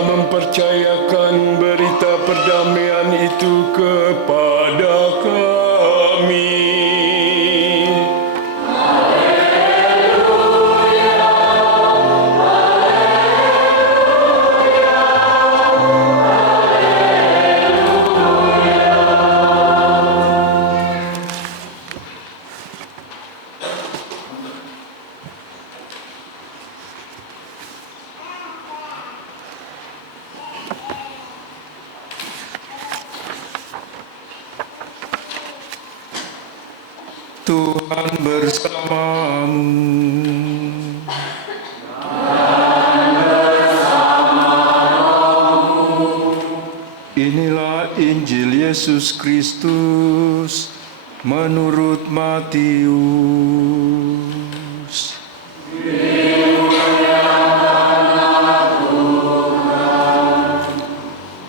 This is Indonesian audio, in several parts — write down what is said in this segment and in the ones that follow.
telah mempercayakan berita perdamaian itu kepada kami. Tuhan bersamamu. Inilah Injil Yesus Kristus menurut Matius.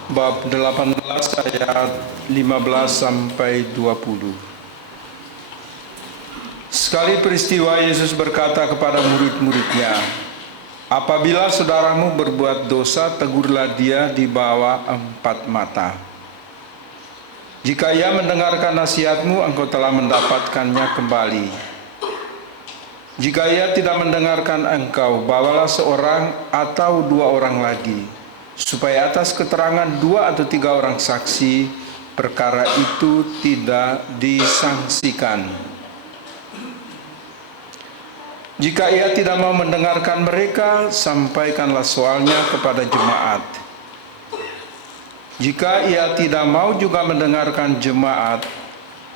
Bab 18 ayat 15 sampai 20. Sekali peristiwa Yesus berkata kepada murid-muridnya, "Apabila saudaramu berbuat dosa, tegurlah dia di bawah 4 mata. Jika ia mendengarkan nasihatmu, engkau telah mendapatkannya kembali. Jika ia tidak mendengarkan engkau, bawalah seorang atau 2 orang lagi, supaya atas keterangan 2 atau 3 orang saksi, perkara itu tidak disangsikan. Jika ia tidak mau mendengarkan mereka, sampaikanlah soalnya kepada jemaat. Jika ia tidak mau juga mendengarkan jemaat,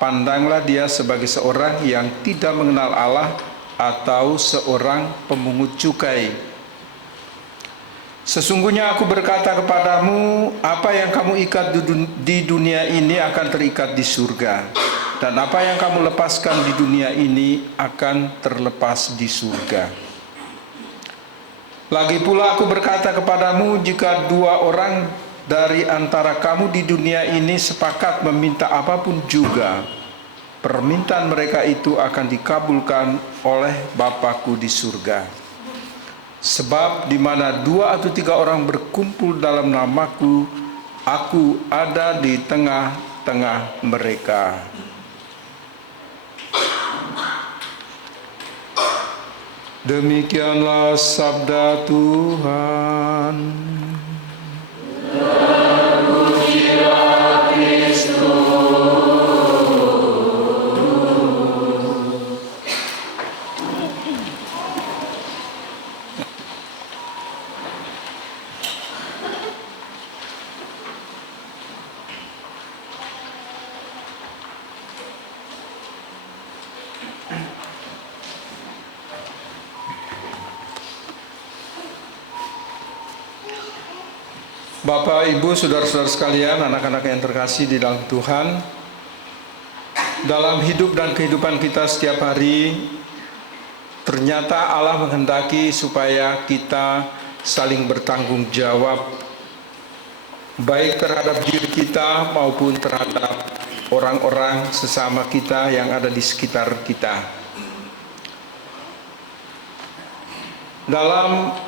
pandanglah dia sebagai seorang yang tidak mengenal Allah atau seorang pemungut cukai. Sesungguhnya aku berkata kepadamu, apa yang kamu ikat di dunia ini akan terikat di surga, dan apa yang kamu lepaskan di dunia ini akan terlepas di surga. Lagi pula aku berkata kepadamu, jika 2 orang dari antara kamu di dunia ini sepakat meminta apapun juga, permintaan mereka itu akan dikabulkan oleh Bapa-Ku di surga. Sebab di mana 2 atau 3 orang berkumpul dalam nama-Ku, Aku ada di tengah-tengah mereka." Demikianlah sabda Tuhan. Terpujilah Kristus. Bapak, Ibu, saudara-saudara sekalian, anak-anak yang terkasih di dalam Tuhan, dalam hidup dan kehidupan kita setiap hari, ternyata Allah menghendaki supaya kita saling bertanggung jawab, baik terhadap diri kita maupun terhadap orang-orang sesama kita yang ada di sekitar kita. Dalam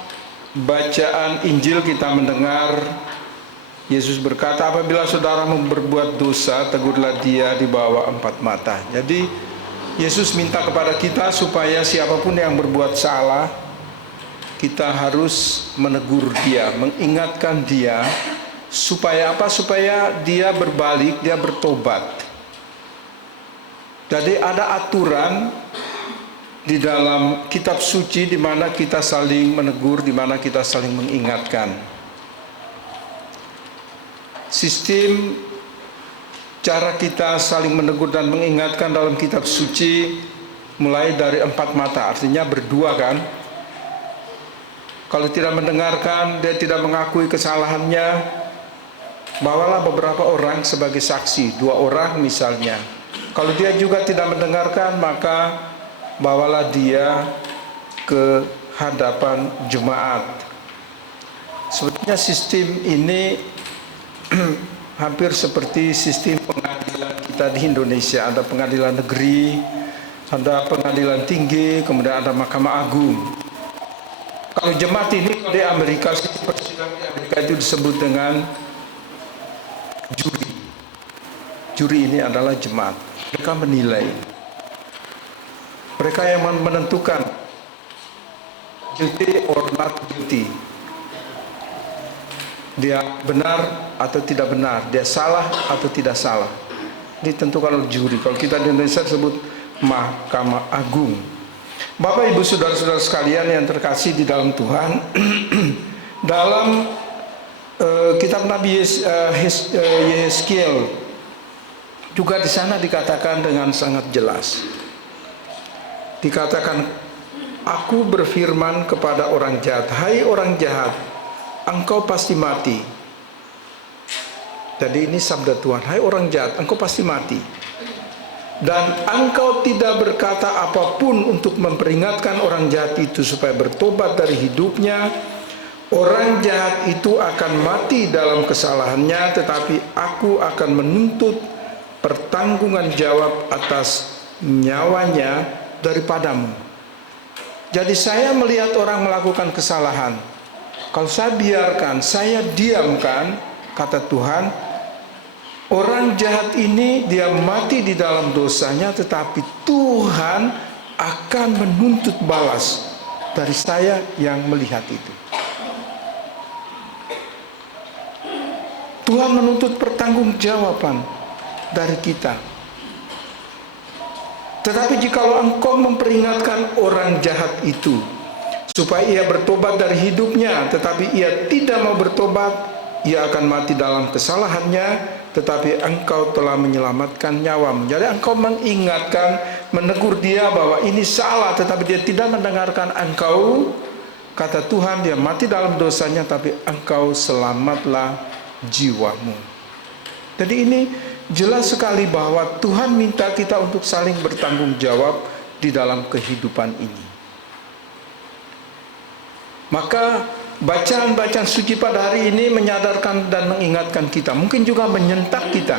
bacaan Injil kita mendengar Yesus berkata, apabila saudaramu berbuat dosa, tegurlah dia di bawah 4 mata. Jadi Yesus minta kepada kita supaya siapapun yang berbuat salah, kita harus menegur dia, mengingatkan dia, supaya apa? Supaya dia berbalik, dia bertobat. Jadi ada aturan di dalam kitab suci di mana kita saling menegur, di mana kita saling mengingatkan. Sistem cara kita saling menegur dan mengingatkan dalam kitab suci mulai dari 4 mata, artinya berdua kan. Kalau tidak mendengarkan, dia tidak mengakui kesalahannya, bawalah beberapa orang sebagai saksi, 2 orang misalnya. Kalau dia juga tidak mendengarkan, maka bawalah dia ke hadapan jemaat. Sebetulnya sistem ini hampir seperti sistem pengadilan kita di Indonesia. Ada pengadilan negeri, ada pengadilan tinggi, kemudian ada Mahkamah Agung. Kalau jemaat ini di Amerika, persidangan di Amerika itu disebut dengan juri. Juri ini adalah jemaat. Mereka menilai. Mereka yang menentukan guilty or not guilty. Dia benar atau tidak benar, dia salah atau tidak salah. Ditentukan oleh juri. Kalau kita di Indonesia sebut Mahkamah Agung. Bapak Ibu saudara-saudara sekalian yang terkasih di dalam Tuhan, dalam kitab Nabi Yehezkiel juga di sana dikatakan dengan sangat jelas. Dikatakan, aku berfirman kepada orang jahat, hai orang jahat, engkau pasti mati. Jadi ini sabda Tuhan, hai orang jahat, engkau pasti mati. Dan engkau tidak berkata apapun untuk memperingatkan orang jahat itu supaya bertobat dari hidupnya. Orang jahat itu akan mati dalam kesalahannya, tetapi aku akan menuntut pertanggungan jawab atas nyawanya daripadamu. Jadi saya melihat orang melakukan kesalahan, kalau saya biarkan, saya diamkan, kata Tuhan, orang jahat ini dia mati di dalam dosanya, tetapi Tuhan akan menuntut balas dari saya yang melihat itu. Tuhan menuntut pertanggungjawaban dari kita. Tetapi jikalau engkau memperingatkan orang jahat itu supaya ia bertobat dari hidupnya, tetapi ia tidak mau bertobat, ia akan mati dalam kesalahannya, tetapi engkau telah menyelamatkan nyawamu. Jadi engkau mengingatkan, menegur dia bahwa ini salah, tetapi dia tidak mendengarkan engkau. Kata Tuhan, dia mati dalam dosanya, tapi engkau selamatlah jiwamu. Jadi ini jelas sekali bahwa Tuhan minta kita untuk saling bertanggung jawab di dalam kehidupan ini. Maka bacaan-bacaan suci pada hari ini menyadarkan dan mengingatkan kita, mungkin juga menyentak kita.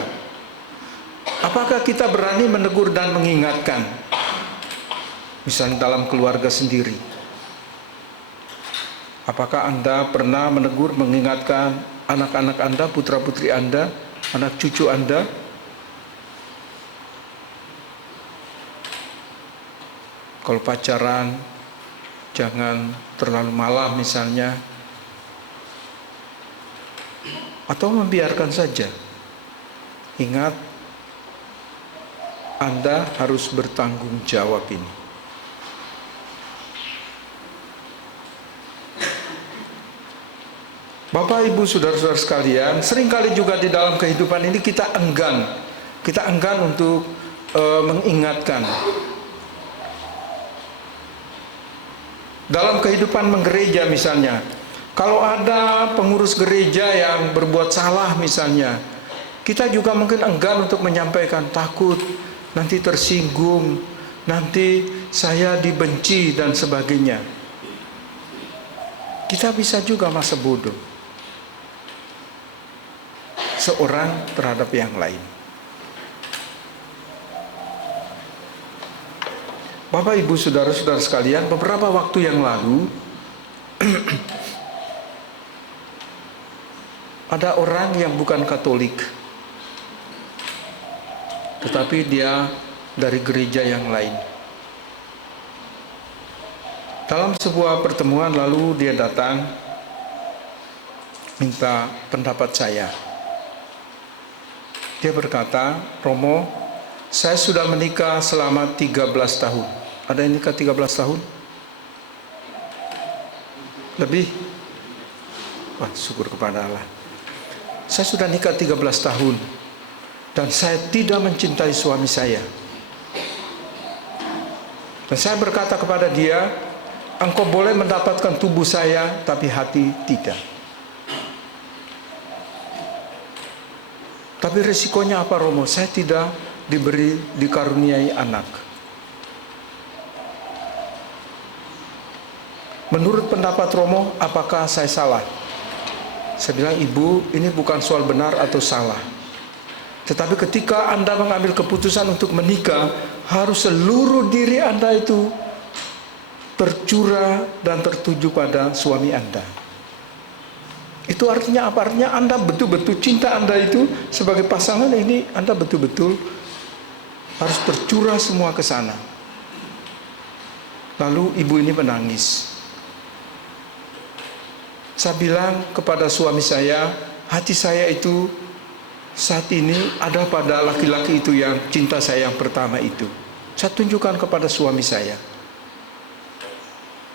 Apakah kita berani menegur dan mengingatkan? Misalnya dalam keluarga sendiri. Apakah Anda pernah menegur, mengingatkan anak-anak Anda, putra-putri Anda, anak cucu Anda? Kalau pacaran, jangan terlalu malam misalnya, atau membiarkan saja. Ingat, Anda harus bertanggung jawab ini. Bapak, Ibu, saudara-saudara sekalian, seringkali juga di dalam kehidupan ini kita enggan untuk mengingatkan. Dalam kehidupan menggereja misalnya, kalau ada pengurus gereja yang berbuat salah misalnya, kita juga mungkin enggan untuk menyampaikan, takut nanti tersinggung, nanti saya dibenci dan sebagainya. Kita bisa juga masa bodoh seorang terhadap yang lain. Bapak, Ibu, saudara-saudara sekalian, beberapa waktu yang lalu ada orang yang bukan Katolik, tetapi dia dari gereja yang lain. Dalam sebuah pertemuan lalu dia datang minta pendapat saya. Dia berkata, Romo, saya sudah menikah selama 13 tahun. Ada yang nikah 13 tahun? Lebih? Wah, syukur kepada Allah. Saya sudah nikah 13 tahun. Dan saya tidak mencintai suami saya. Dan saya berkata kepada dia, engkau boleh mendapatkan tubuh saya, tapi hati tidak. Tapi resikonya apa, Romo? Saya tidak dikaruniai anak. Menurut pendapat Romo, apakah saya salah? Saya bilang, Ibu, ini bukan soal benar atau salah. Tetapi ketika Anda mengambil keputusan untuk menikah, harus seluruh diri Anda itu tercurah dan tertuju pada suami Anda. Itu artinya apa? Artinya Anda betul-betul cinta Anda itu sebagai pasangan ini, Anda betul-betul harus tercurah semua ke sana. Lalu ibu ini menangis. Saya bilang kepada suami saya, hati saya itu saat ini ada pada laki-laki itu yang cinta saya yang pertama itu. Saya tunjukkan kepada suami saya.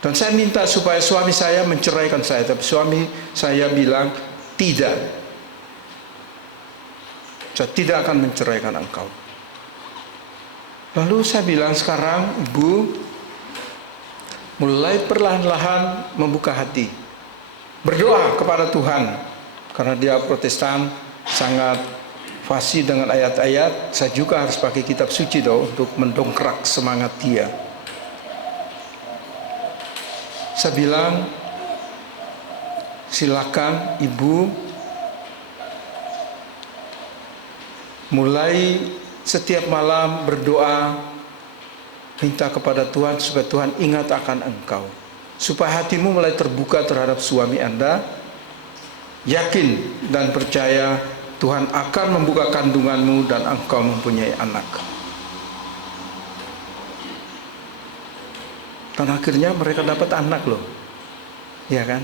Dan saya minta supaya suami saya menceraikan saya. Tapi suami saya bilang, tidak. Saya tidak akan menceraikan engkau. Lalu saya bilang, sekarang ibu mulai perlahan-lahan membuka hati. Berdoa kepada Tuhan. Karena dia Protestan, sangat fasih dengan ayat-ayat. Saya juga harus pakai kitab suci untuk mendongkrak semangat dia. Saya bilang, silakan ibu mulai setiap malam berdoa, minta kepada Tuhan supaya Tuhan ingat akan engkau, supaya hatimu mulai terbuka terhadap suami Anda. Yakin dan percaya Tuhan akan membuka kandunganmu dan engkau mempunyai anak. Dan akhirnya mereka dapat anak loh, ya kan?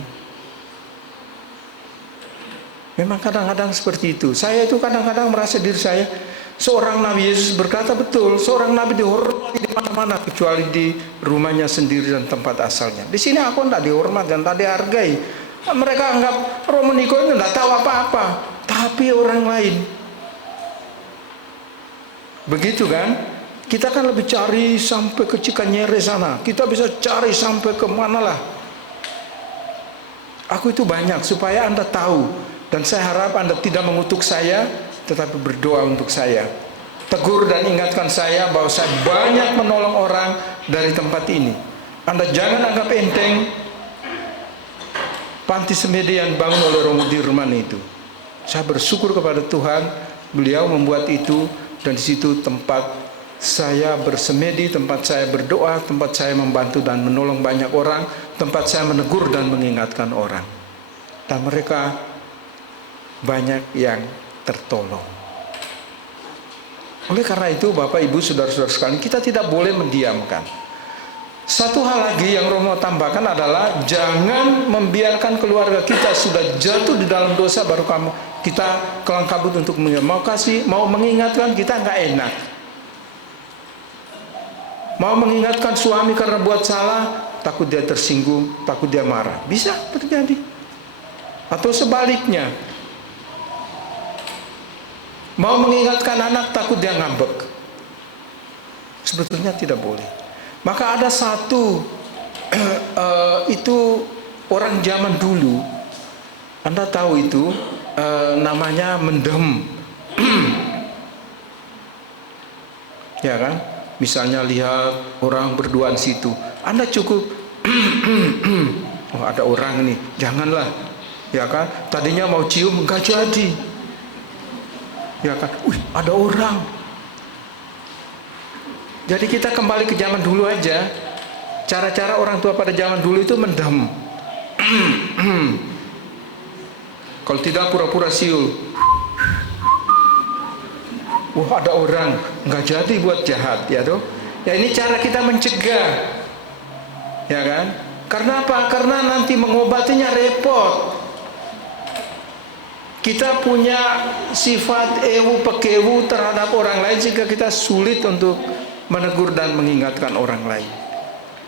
Memang kadang-kadang seperti itu. Saya itu kadang-kadang merasa diri saya, seorang Nabi Yesus berkata betul, seorang Nabi dihormati di mana-mana kecuali di rumahnya sendiri dan tempat asalnya. Di sini aku tidak dihormati dan tidak dihargai. Mereka anggap Romo Niko ini tidak tahu apa-apa, tapi orang lain. Begitu kan? Kita kan lebih cari sampai ke Cikanyere sana. Kita bisa cari sampai ke manalah. Aku itu banyak supaya Anda tahu. Dan saya harap Anda tidak mengutuk saya, tetapi berdoa untuk saya. Tegur dan ingatkan saya bahwa saya banyak menolong orang dari tempat ini. Anda jangan anggap enteng panti semedi yang bangun oleh Romo Dirman itu. Saya bersyukur kepada Tuhan, beliau membuat itu, dan di situ tempat saya bersemedi, tempat saya berdoa, tempat saya membantu dan menolong banyak orang, tempat saya menegur dan mengingatkan orang. Dan mereka banyak yang tertolong. Oleh karena itu, Bapak, Ibu, Saudara-saudara sekalian, kita tidak boleh mendiamkan. Satu hal lagi yang Romo tambahkan adalah jangan membiarkan keluarga kita sudah jatuh di dalam dosa baru kita kelang kabut untuk mau mengingatkan kita nggak enak. Mau mengingatkan suami karena buat salah, takut dia tersinggung, takut dia marah. Bisa terjadi. Atau sebaliknya. Mau mengingatkan anak, takut dia ngambek. Sebetulnya tidak boleh. Maka ada satu, itu orang zaman dulu. Anda tahu itu, namanya mendem. Ya kan? Misalnya lihat orang berduaan situ, Anda cukup oh ada orang nih, janganlah, ya kan? Tadinya mau cium enggak jadi, ya kan? Ada orang. Jadi kita kembali ke zaman dulu aja. Cara-cara orang tua pada zaman dulu itu mendem. Kalau tidak pura-pura siul. Wah ada orang, nggak jadi buat jahat, ya toh. Ya ini cara kita mencegah, ya kan? Karena apa? Karena nanti mengobatinya repot. Kita punya sifat ewu pekewu terhadap orang lain sehingga kita sulit untuk menegur dan mengingatkan orang lain.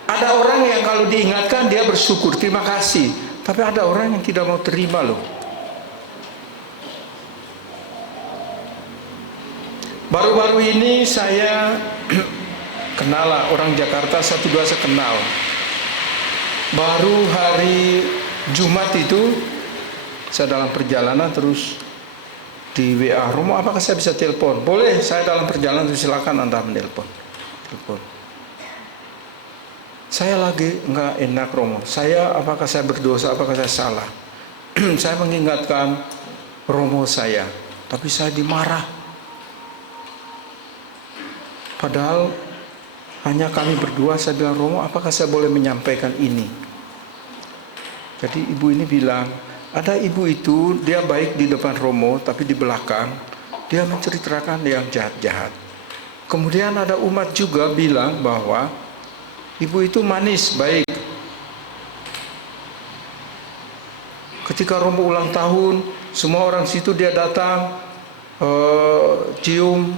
Ada orang yang kalau diingatkan dia bersyukur, terima kasih. Tapi ada orang yang tidak mau terima loh. Baru-baru ini saya kenal lah orang Jakarta, satu dua saya kenal. Baru hari Jumat itu saya dalam perjalanan terus di WA, Romo apakah saya bisa telepon? Boleh, saya dalam perjalanan, silakan Anda menelpon. Telepon. Saya lagi enggak enak Romo. Apakah saya berdosa? Apakah saya salah? Saya mengingatkan Romo saya, tapi saya dimarah. Padahal hanya kami berdua. Saya bilang, Romo, apakah saya boleh menyampaikan ini? Jadi ibu ini bilang, ada ibu itu, dia baik di depan Romo, tapi di belakang dia menceritakan yang jahat-jahat. Kemudian ada umat juga bilang bahwa ibu itu manis, baik. Ketika Romo ulang tahun, semua orang situ dia datang, cium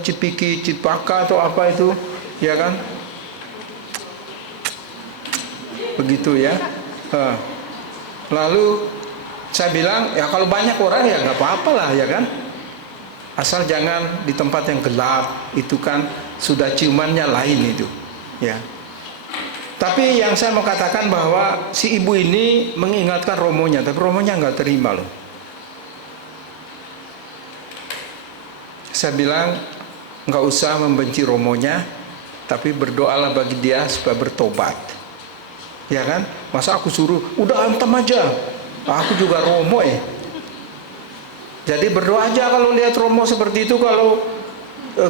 cipiki, cipaka atau apa itu, ya kan? Begitu ya. Lalu saya bilang, ya kalau banyak orang ya nggak apa-apa lah, ya kan? Asal jangan di tempat yang gelap, itu kan sudah ciumannya lain itu, ya. Tapi yang saya mau katakan bahwa si ibu ini mengingatkan Romonya, tapi Romonya nggak terima loh. Saya bilang, nggak usah membenci Romonya, tapi berdoalah bagi dia supaya bertobat. Ya kan? Masa aku suruh, udah antam aja. Aku juga Romo Jadi berdoa aja kalau lihat Romo seperti itu. Kalau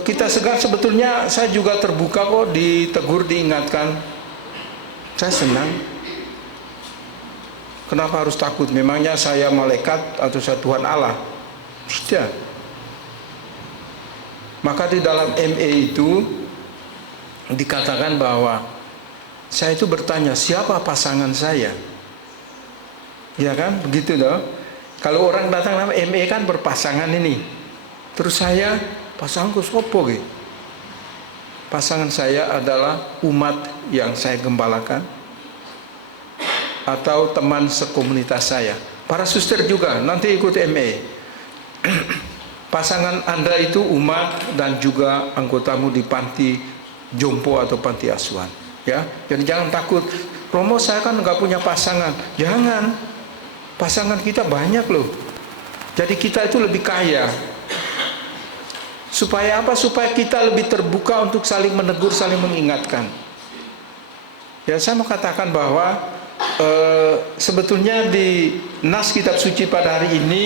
kita segan, sebetulnya saya juga terbuka kok, ditegur, diingatkan. Saya senang. Kenapa harus takut? Memangnya saya malaikat atau saya Tuhan Allah? Tidak. Maka di dalam ME itu dikatakan bahwa saya itu bertanya, siapa pasangan saya? Ya kan? Begitu loh. Kalau orang datang nama ME kan berpasangan ini. Terus saya, pasanganku sopo gitu. Pasangan saya adalah umat yang saya gembalakan atau teman sekomunitas saya. Para suster juga nanti ikut ME. Pasangan Anda itu umat dan juga anggotamu di panti jompo atau panti asuhan. Ya, jadi jangan takut. Romo, saya kan nggak punya pasangan. Jangan. Pasangan kita banyak loh. Jadi kita itu lebih kaya. Supaya apa? Supaya kita lebih terbuka untuk saling menegur, saling mengingatkan. Ya, saya mau katakan bahwa sebetulnya di nas kitab suci pada hari ini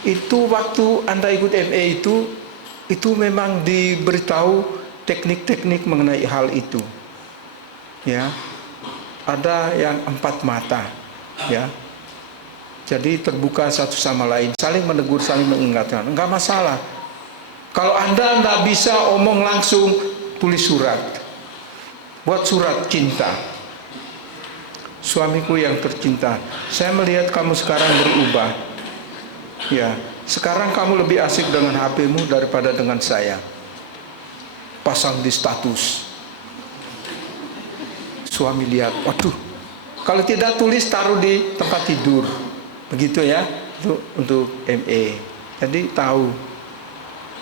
itu waktu Anda ikut ME itu memang diberitahu teknik-teknik mengenai hal itu. Ya, ada yang 4 mata. Ya, jadi terbuka satu sama lain, saling menegur, saling mengingatkan. Enggak masalah. Kalau Anda nggak bisa omong langsung, tulis surat. Buat surat cinta. Suamiku yang tercinta, saya melihat kamu sekarang berubah. Ya, sekarang kamu lebih asik dengan HP-mu daripada dengan saya. Pasang di status. Suami lihat, waduh. Kalau tidak tulis, taruh di tempat tidur. Begitu ya, itu untuk ME. Jadi tahu.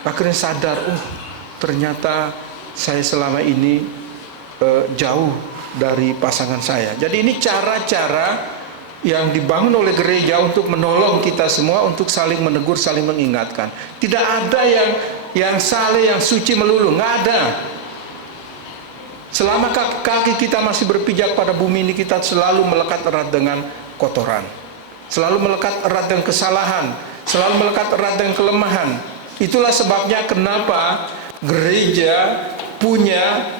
Akhirnya sadar, ternyata saya selama ini jauh dari pasangan saya. Jadi ini cara-cara yang dibangun oleh gereja untuk menolong kita semua untuk saling menegur, saling mengingatkan. Tidak ada yang saleh, yang suci melulu, nggak ada. Selama kaki kita masih berpijak pada bumi ini, kita selalu melekat erat dengan kotoran, selalu melekat erat dengan kesalahan, selalu melekat erat dengan kelemahan. Itulah sebabnya kenapa gereja punya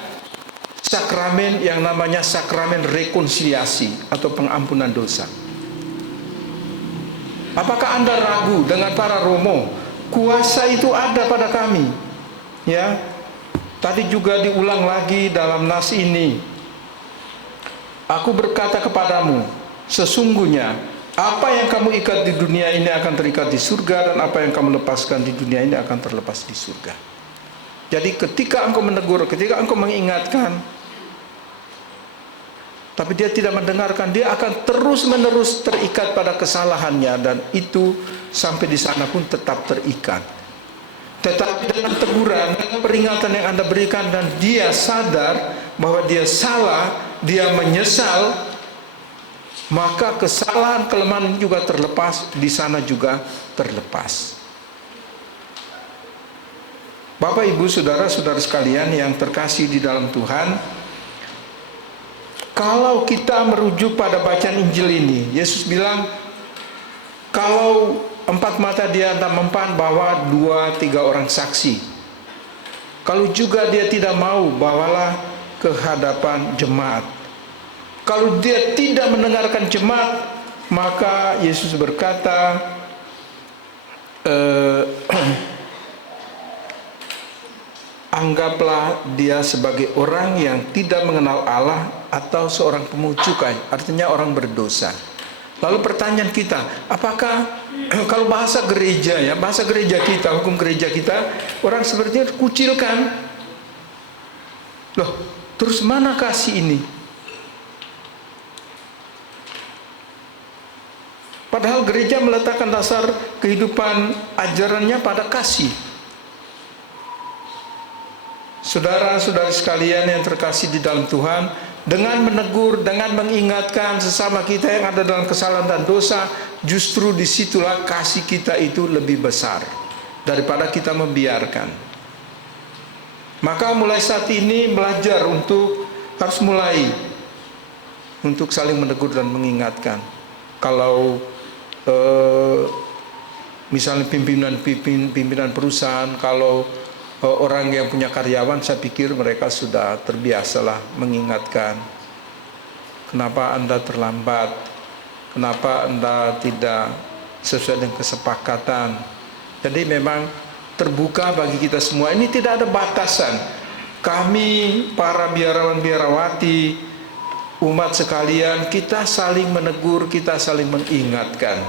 sakramen yang namanya sakramen rekonsiliasi atau pengampunan dosa. Apakah Anda ragu dengan para Romo? Kuasa itu ada pada kami. Ya, tadi juga diulang lagi dalam nas ini. Aku berkata kepadamu, sesungguhnya apa yang kamu ikat di dunia ini akan terikat di surga, dan apa yang kamu lepaskan di dunia ini akan terlepas di surga. Jadi ketika engkau menegur, ketika engkau mengingatkan, tapi dia tidak mendengarkan, dia akan terus-menerus terikat pada kesalahannya, dan itu sampai di sana pun tetap terikat. Tetapi dengan teguran, dengan peringatan yang Anda berikan, dan dia sadar bahwa dia salah, dia menyesal, maka kesalahan, kelemahan juga terlepas, di sana juga terlepas. Bapak, Ibu, saudara-saudara sekalian yang terkasih di dalam Tuhan, kalau kita merujuk pada bacaan Injil ini, Yesus bilang, kalau 4 mata dia Anda mempan bahwa 2-3 orang saksi. Kalau juga dia tidak mau, bawalah ke hadapan jemaat. Kalau dia tidak mendengarkan jemaat, maka Yesus berkata, anggaplah dia sebagai orang yang tidak mengenal Allah atau seorang pemungut cukai, artinya orang berdosa. Lalu pertanyaan kita, apakah kalau bahasa gereja ya, bahasa gereja kita, hukum gereja kita, orang seperti itu kucilkan. Loh, terus mana kasih ini? Padahal gereja meletakkan dasar kehidupan ajarannya pada kasih. Saudara-saudari sekalian yang terkasih di dalam Tuhan, dengan menegur, dengan mengingatkan sesama kita yang ada dalam kesalahan dan dosa, justru disitulah kasih kita itu lebih besar daripada kita membiarkan. Maka mulai saat ini belajar harus mulai untuk saling menegur dan mengingatkan. Kalau misalnya pimpinan perusahaan, kalau orang yang punya karyawan, saya pikir mereka sudah terbiasalah mengingatkan, kenapa Anda terlambat, kenapa Anda tidak sesuai dengan kesepakatan. Jadi memang terbuka bagi kita semua, ini tidak ada batasan. Kami para biarawan-biarawati, umat sekalian, kita saling menegur, kita saling mengingatkan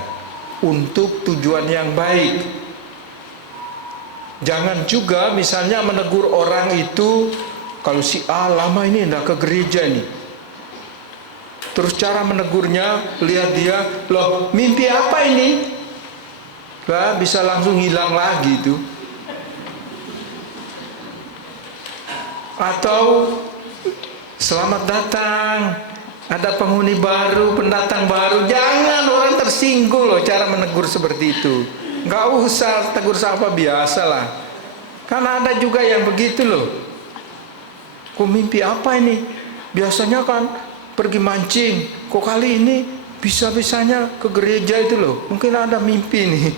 untuk tujuan yang baik. Jangan juga misalnya menegur orang itu, kalau si A lama ini enggak ke gereja nih, terus cara menegurnya, lihat dia, loh mimpi apa ini? Lah bisa langsung hilang lagi itu. Atau selamat datang, ada penghuni baru, pendatang baru. Jangan orang tersinggung loh cara menegur seperti itu. Nggak usah tegur sapa, biasa lah. Karena ada juga yang begitu loh. Kok mimpi apa ini? Biasanya kan pergi mancing, kok kali ini bisa-bisanya ke gereja itu loh. Mungkin ada mimpi nih.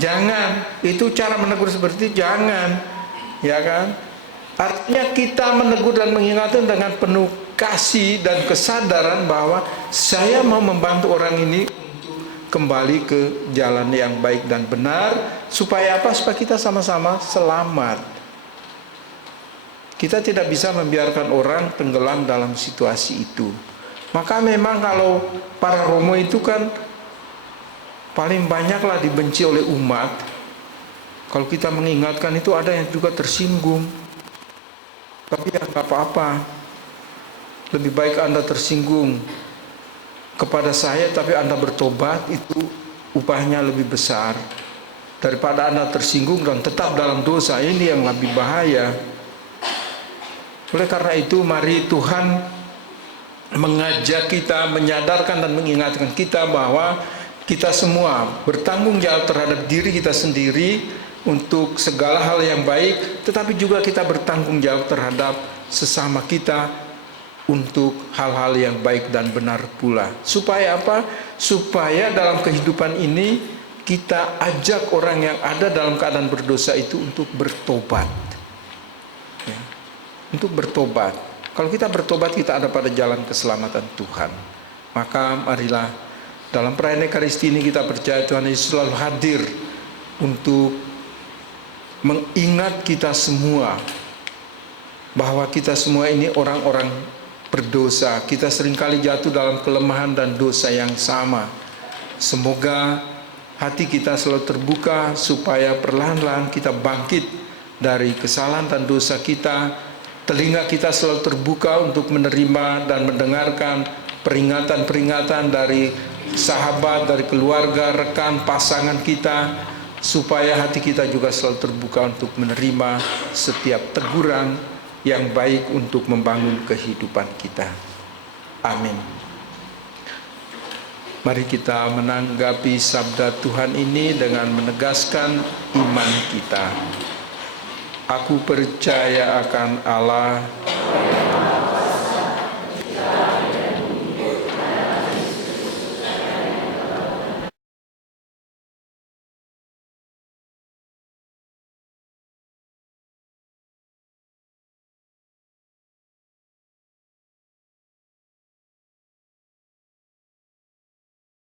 Jangan, itu cara menegur seperti itu, jangan. Ya kan? Artinya kita menegur dan mengingatkan dengan penuh kasih dan kesadaran bahwa saya mau membantu orang ini kembali ke jalan yang baik dan benar. Supaya apa? Supaya kita sama-sama selamat. Kita tidak bisa membiarkan orang tenggelam dalam situasi itu. Maka memang kalau para Romo itu kan paling banyaklah dibenci oleh umat. Kalau kita mengingatkan itu ada yang juga tersinggung. Tapi ya nggak apa-apa. Lebih baik Anda tersinggung kepada saya, tapi Anda bertobat, itu upahnya lebih besar daripada Anda tersinggung dan tetap dalam dosa. Ini yang lebih bahaya. Oleh karena itu, mari Tuhan mengajak kita, menyadarkan dan mengingatkan kita bahwa kita semua bertanggung jawab terhadap diri kita sendiri untuk segala hal yang baik, tetapi juga kita bertanggung jawab terhadap sesama kita untuk hal-hal yang baik dan benar pula. Supaya apa? Supaya dalam kehidupan ini kita ajak orang yang ada dalam keadaan berdosa itu untuk bertobat. Ya, untuk bertobat. Kalau kita bertobat, kita ada pada jalan keselamatan Tuhan. Maka marilah dalam perayaan Ekaristi ini kita percaya Tuhan Yesus selalu hadir untuk mengingat kita semua bahwa kita semua ini orang-orang berdosa. Kita seringkali jatuh dalam kelemahan dan dosa yang sama. Semoga hati kita selalu terbuka supaya perlahan-lahan kita bangkit dari kesalahan dan dosa kita. Telinga kita selalu terbuka untuk menerima dan mendengarkan peringatan-peringatan dari sahabat, dari keluarga, rekan, pasangan kita, supaya hati kita juga selalu terbuka untuk menerima setiap teguran yang baik untuk membangun kehidupan kita. Amin. Mari kita menanggapi sabda Tuhan ini dengan menegaskan iman kita. Aku percaya akan Allah,